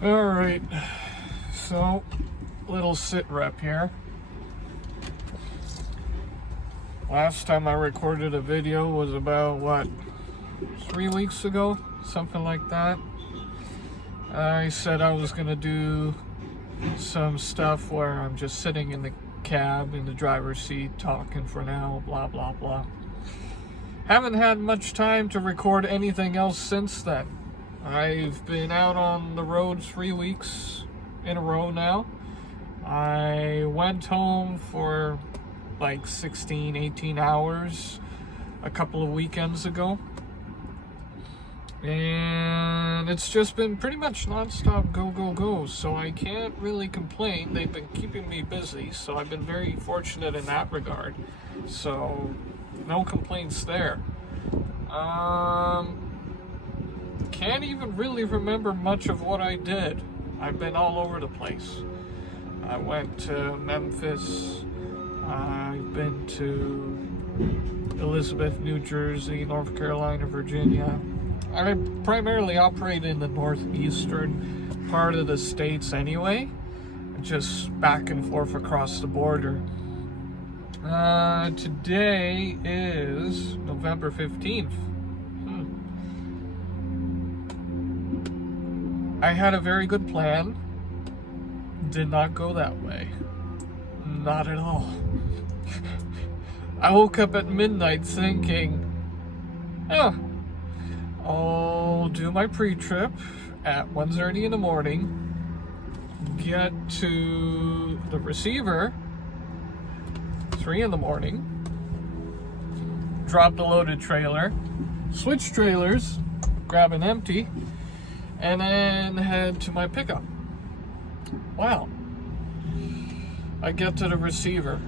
Alright, so little sit rep here. Last time I recorded a video was about 3 weeks ago, something like that. I said I was gonna do some stuff where I'm just sitting in the cab in the driver's seat talking for now, blah blah blah. Haven't had much time to record anything else since then. I've been out on the road 3 weeks in a row now. I went home for like 16, 18 hours a couple of weekends ago. And it's just been pretty much nonstop go, go, go. So I can't really complain. They've been keeping me busy, so I've been very fortunate in that regard. So no complaints there. Can't even really remember much of what I did. I've been all over the place. I went to Memphis. I've been to Elizabeth, New Jersey, North Carolina, Virginia. I primarily operate in the northeastern part of the states anyway, just back and forth across the border. Today is November 15th. I had a very good plan. Did not go that way. Not at all. I woke up at midnight thinking, I'll do my pre-trip at 1:30 in the morning, get to the receiver 3 in the morning, drop the loaded trailer, switch trailers, grab an empty, and then head to my pickup. Wow. I get to the receiver,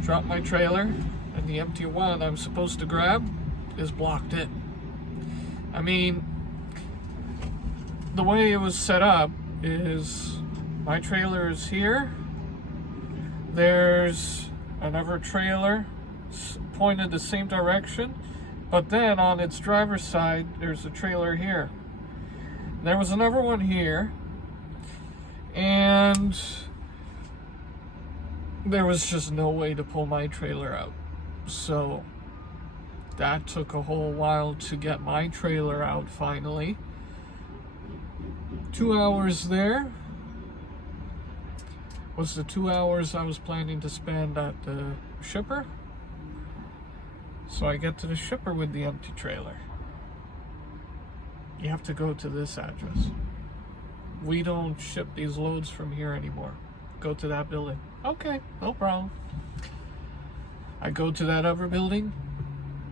drop my trailer, and the empty one I'm supposed to grab is blocked in. I mean, the way it was set up is my trailer is here. There's another trailer pointed the same direction, but then on its driver's side, there's a trailer here. There was another one here, and there was just no way to pull my trailer out. So that took a whole while to get my trailer out finally. 2 hours there was the 2 hours I was planning to spend at the shipper. So I get to the shipper with the empty trailer. You have to go to this address. We don't ship these loads from here anymore. Go to that building. Okay, no problem. I go to that other building.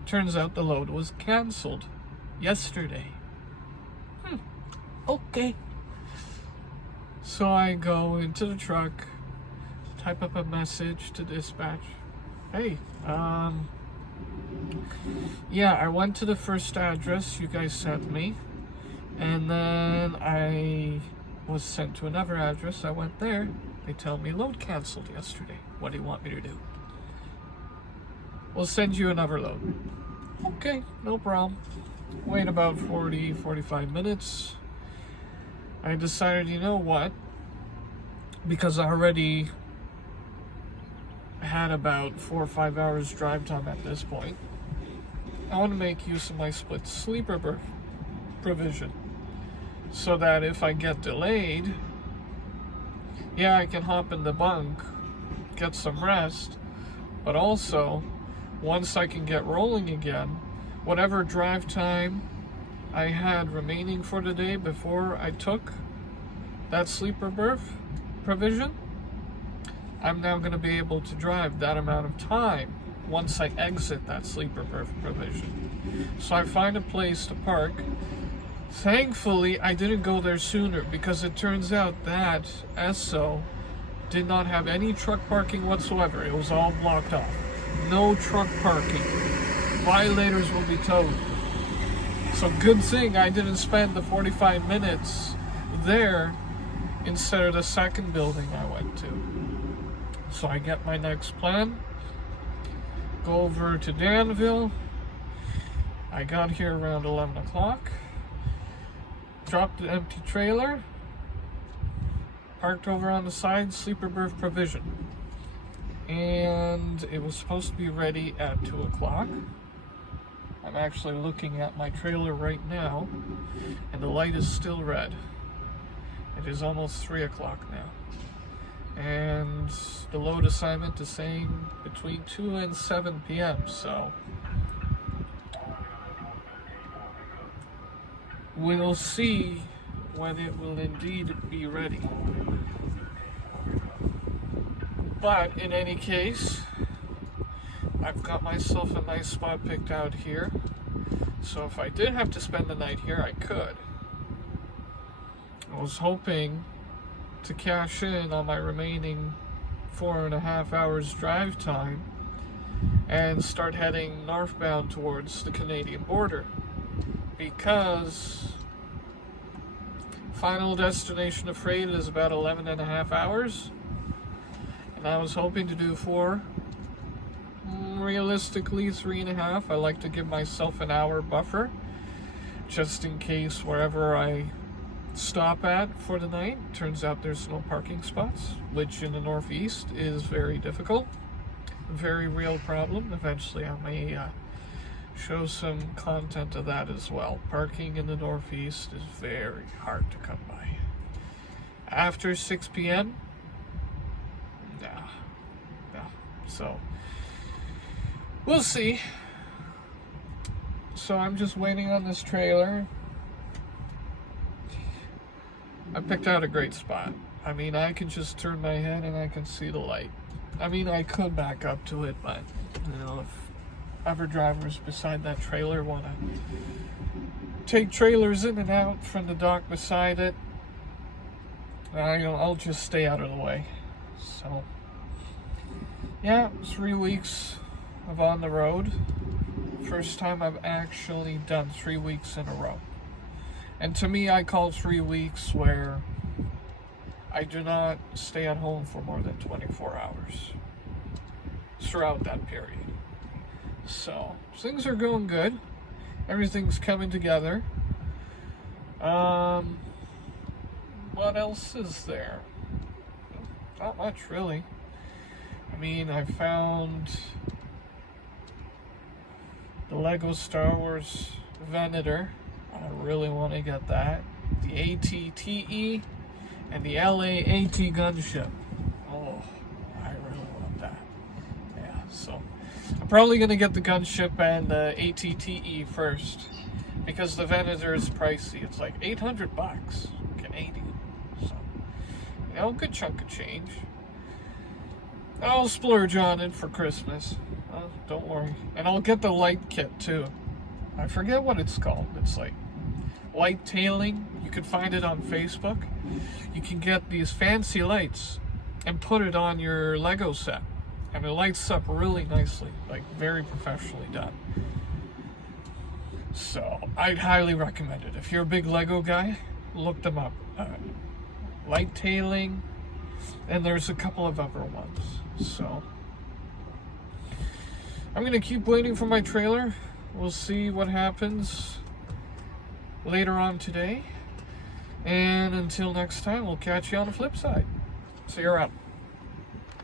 Turns out the load was canceled yesterday. Okay. So I go into the truck, type up a message to dispatch. Hey, yeah, I went to the first address you guys sent me, and then I was sent to another address. I went there. They tell me load canceled yesterday. What do you want me to do? We'll send you another load. Okay, no problem. Wait about 45 minutes. I decided, you know what? Because I already had about 4 or 5 hours drive time at this point, I want to make use of my split sleeper berth provision, so that if I get delayed, yeah, I can hop in the bunk, get some rest, but also, once I can get rolling again, whatever drive time I had remaining for the day before I took that sleeper berth provision, I'm now going to be able to drive that amount of time once I exit that sleeper berth provision. So I find a place to park. Thankfully, I didn't go there sooner, because it turns out that Esso did not have any truck parking whatsoever. It was all blocked off. No truck parking. Violators will be towed. So good thing I didn't spend the 45 minutes there instead of the second building I went to. So I get my next plan. Go over to Danville. I got here around 11 o'clock. dropped the empty trailer, parked over on the side, sleeper berth provision. And it was supposed to be ready at 2 o'clock. I'm actually looking at my trailer right now, and the light is still red. It is almost 3 o'clock now. And the load assignment is saying between 2 and 7 p.m. So we'll see when it will indeed be ready. But in any case, I've got myself a nice spot picked out here. So if I did have to spend the night here, I could. I was hoping to cash in on my remaining 4.5 hours drive time and start heading northbound towards the Canadian border, because final destination of freight is about 11.5 hours, and I was hoping to do 4, realistically 3.5. I like to give myself an hour buffer just in case wherever I stop at for the night turns out there's no parking spots, which in the Northeast is very difficult, a very real problem. Eventually I may show some content of that as well. Parking in the Northeast is very hard to come by. After 6 p.m., no. So we'll see. So I'm just waiting on this trailer. I picked out a great spot. I mean, I can just turn my head and I can see the light. I mean, I could back up to it, but, you know, if other drivers beside that trailer want to take trailers in and out from the dock beside it, I'll just stay out of the way. So, yeah, 3 weeks of on the road. First time I've actually done 3 weeks in a row. And to me, I call 3 weeks where I do not stay at home for more than 24 hours throughout that period. So, things are going good. Everything's coming together. What else is there? Not much, really. I mean, I found the Lego Star Wars Venator. I really want to get that. The ATTE and the LAAT gunship. Oh, I really want that. Yeah, so I'm probably going to get the gunship and the ATTE first, because the Venator is pricey. It's like $800 Canadian. So, you know, a good chunk of change. I'll splurge on it for Christmas. Don't worry. And I'll get the light kit too. I forget what it's called. It's like light tailing. You can find it on Facebook. You can get these fancy lights and put it on your Lego set, and it lights up really nicely, like very professionally done. So I'd highly recommend it. If you're a big Lego guy, look them up. Light tailing, and there's a couple of other ones. So I'm gonna keep waiting for my trailer. We'll see what happens later on today. And until next time, we'll catch you on the flip side. See you around.